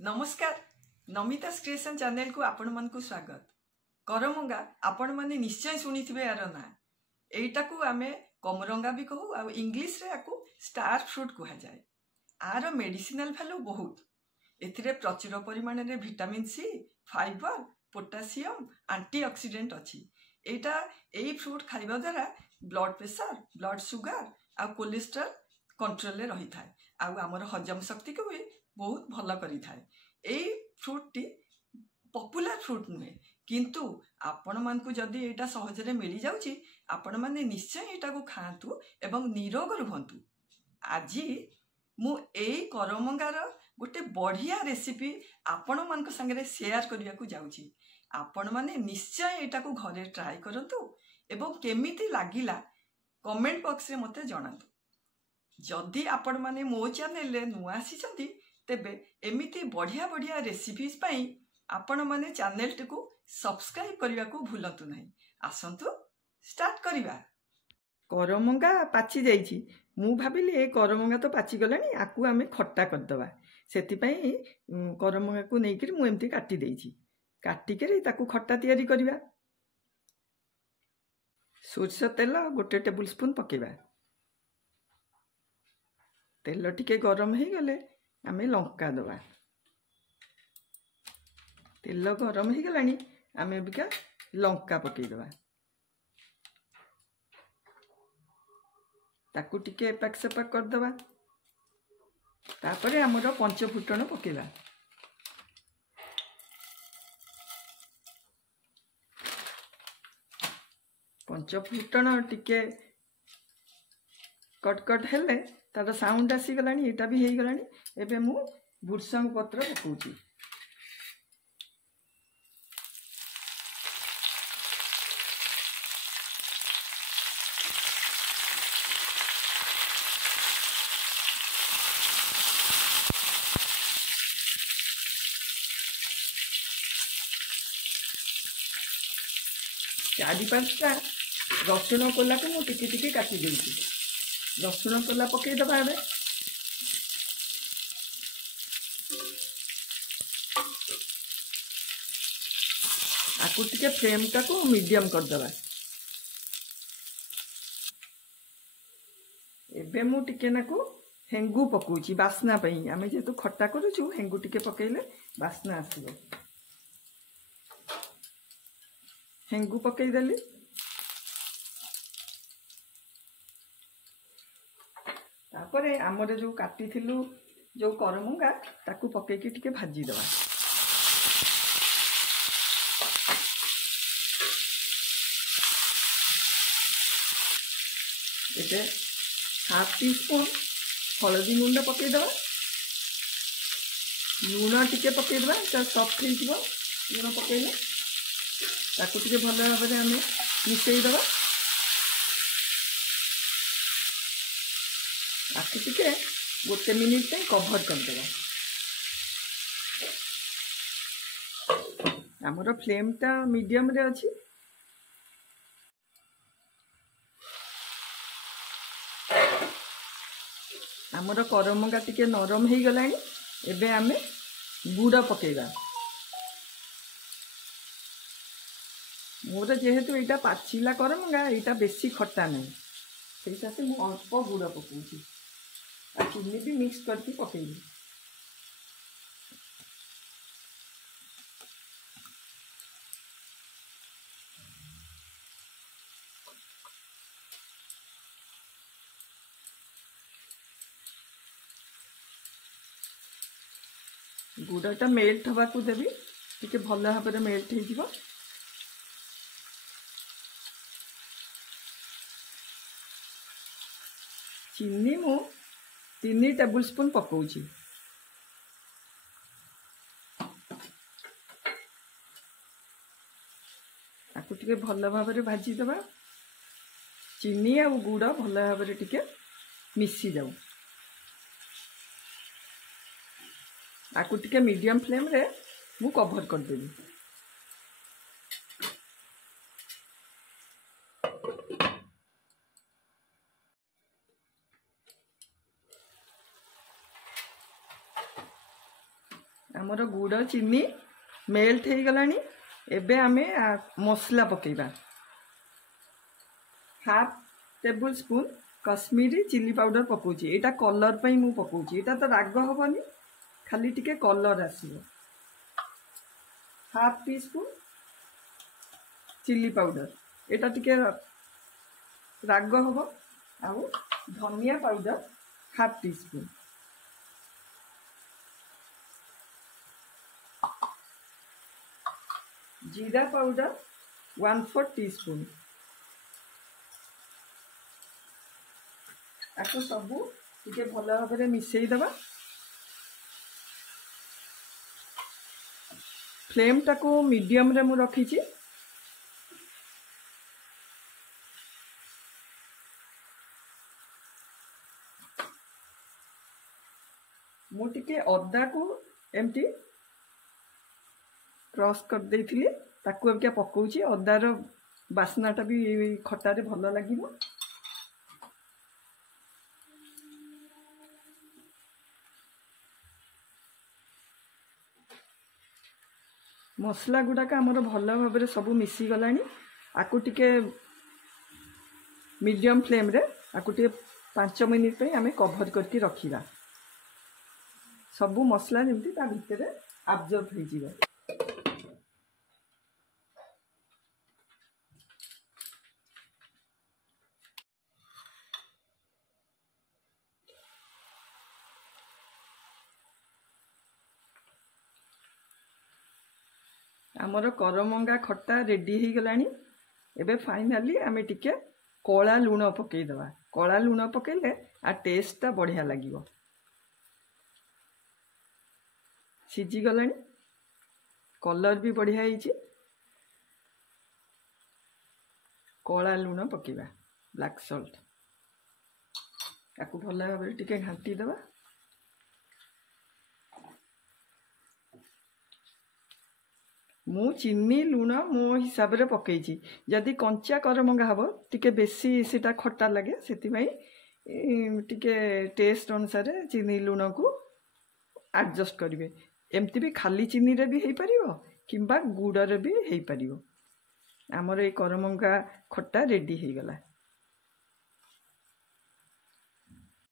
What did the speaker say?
नमस्कार नमिता's creation channel को आपण मन को स्वागत। करमंगा आपण माने निश्चय शुणिथिबे यार ना। एटा को आमे कमरंगा भी कहू आ इंग्लिश रे आकु स्टार फ्रूट कहा जाए। आर मेडिसिनल वैल्यू बहुत। एथिरे प्रचुर परिमाण रे vitamin C, fibre, potassium, antioxidant अछि। एटा एई फ्रूट खाइबा द्वारा ब्लड प्रेशर, ब्लड शुगर आ कोलेस्ट्रॉल कंट्रोल रे रही थाए। आ हमर हजम शक्ति को भी बहुत भल करी थाए। एई फ्रूट टी पॉपुलर फ्रूट नुहे किंतु आपण मान को जदी एटा सहज रे मिली जाउची आपण माने निश्चय एटा को खांतु एवं निरोग रहंतु। आजी मु एई करमंगार गोटे बढ़िया रेसिपी आपण मान को संगे शेयर करिया को जाउची। आपण माने निश्चय एटा को घरे ट्राई करंतु एवं केमिति लागिला कमेंट बॉक्स रे मते जणातु। जदि आपण माने मो चैनल रे नुआ आसीचंती तेबे एमिति बढ़िया बढ़िया रेसिपीज पाई आपण माने चैनल टिकु सब्सक्राइब करिया को भूलतु नहीं। आसंतु स्टार्ट करिवा। करमंगा पाची जाईची। मु भाबिली ए करमंगा तो पाची गलानी आकु आमे खट्टा कर दबा। सेति पई करमंगा को नेकिर मु एमती काटी देईची। काटी के ताकू खट्टा तयारी करिवा। सोरस तेल गोटे टेबल स्पून पकेबा। तेल टिके गरम हे गले आमे लंका दबा। तेल गरम हो गलानी आमे बिका लंका पकई दबा। ताकू टिके एपाक सेपाक कर दबा। तापरे हमर पंच फुटण पकेबा। पंच फुटण टिके कट हेले तार साउंड आसी गलानी। एटा भी हेई गलानी। एबे मु भुर्संग पत्र पकाउची। चारि पांचटा रसुण कोला को मु टिके टिके काटी देइची। रसुण कोला पकई दबा। एबे आकु टिके फ्लेम टाको मीडियम कर दबा। एबे मु टिके नाकु हेंगु पकाउची बासना पई। आमे जेतु खट्टा करूछु हेंगु टिके पकेइले बासना आसीबो। हेंगु पकई देली। तापरे हमरे जो काटी थिलु जो करमंगा ताकू पकई के टिके भाजी दबा। एते हाफ टी स्पून हलदी गुंड पकई दबा। लूण टिके पकई दबा। ता सॉफ्ट हो जिवो। लूण पकईले ताकू टिके भल भाव में आमे मिसई दबा। आकु टिके गोटे मिनिट तक कवर कर देबा। हमर फ्लेम ता मीडियम रे अछि। हमर करमंगा टिके नरम हे गलानी। एबे आमे गुड़ पकेबा। मोर जेहेतु एटा पाचिला करमंगा एटा बेसी खट्टा नहीं सेटा से मु अल्प गुड़ पकाउची। आ चीनी भी मिक्स करके पकेइली। गुड़टा मेल्ट हवा को देवी। टिके भल भाव में मेल्ट हो जिवो। चीनी मु 3 टेबल स्पून पकाउची। आकु टिके भल भाव में भाजी दबा। चीनी आ गुड़ भल भाव में टिके मिसी जाऊ। आकु टिके मीडियम फ्लेम रे मु कवर कर देबी। आमर गुड़ चीनी मेल्ट हो गलानी। एबे आमे मसला पकेबा। Half tablespoon Kashmiri chilli powder पकाउची। एटा कलर पई मु पकाउची। एटा तो राग हबनी, खाली टिके कलर आसीबो। Half teaspoon chilli powder, एटा टिके राग हबो। आउ धनिया पाउडर हाफ टी स्पून, जीरा पाउडर 1/4 टी स्पून। आपको सबू टिके भल भाव में मिसई दबा। फ्लेम टाको मीडियम रे मु रखी। मु टिके अदा को एमती क्रॉस कर देइथिली, ताकू अब क्या पकाउची। अदार बास्नाटा भी खटारे भल लागिबो। मसला गुड़ाक आमर भल भाव में सब मिसी गलानी। आकु टिके मीडियम फ्लेम रे आकु टिके 5 मिनिट पे आमे कवर करके रखिबा। सबू मसला जेमती ता भितरे अब्जॉर्ब हो जिवो। आमर करमंगा खट्टा रेडी हो गलानी। एबे फाइनाली आमे टिके कला लुण पकई दबा। कला लुण पकेले आ टेस्टटा बढ़िया लागिवो। सिझी गलानी, कलर भी बढ़िया होइछि। कला लुण पकेबा, ब्लैक सॉल्ट, ताकू भल भाव में टिके घांटी दबा। मु चीनी लुण मो हिसाब रे पकईची। जदि कंचा करमंगा हबो टिके बेसी सेटा खट्टा लगे, सेति भाई टिके टेस्ट अनुसार चीनी लुण को एडजस्ट करिवे। एमती भी खाली चीनी रे भी हेई परिवो किंबा गुड़ रे भी हेई परिवो। हमर ए करमंगा खट्टा रेडी हो गला।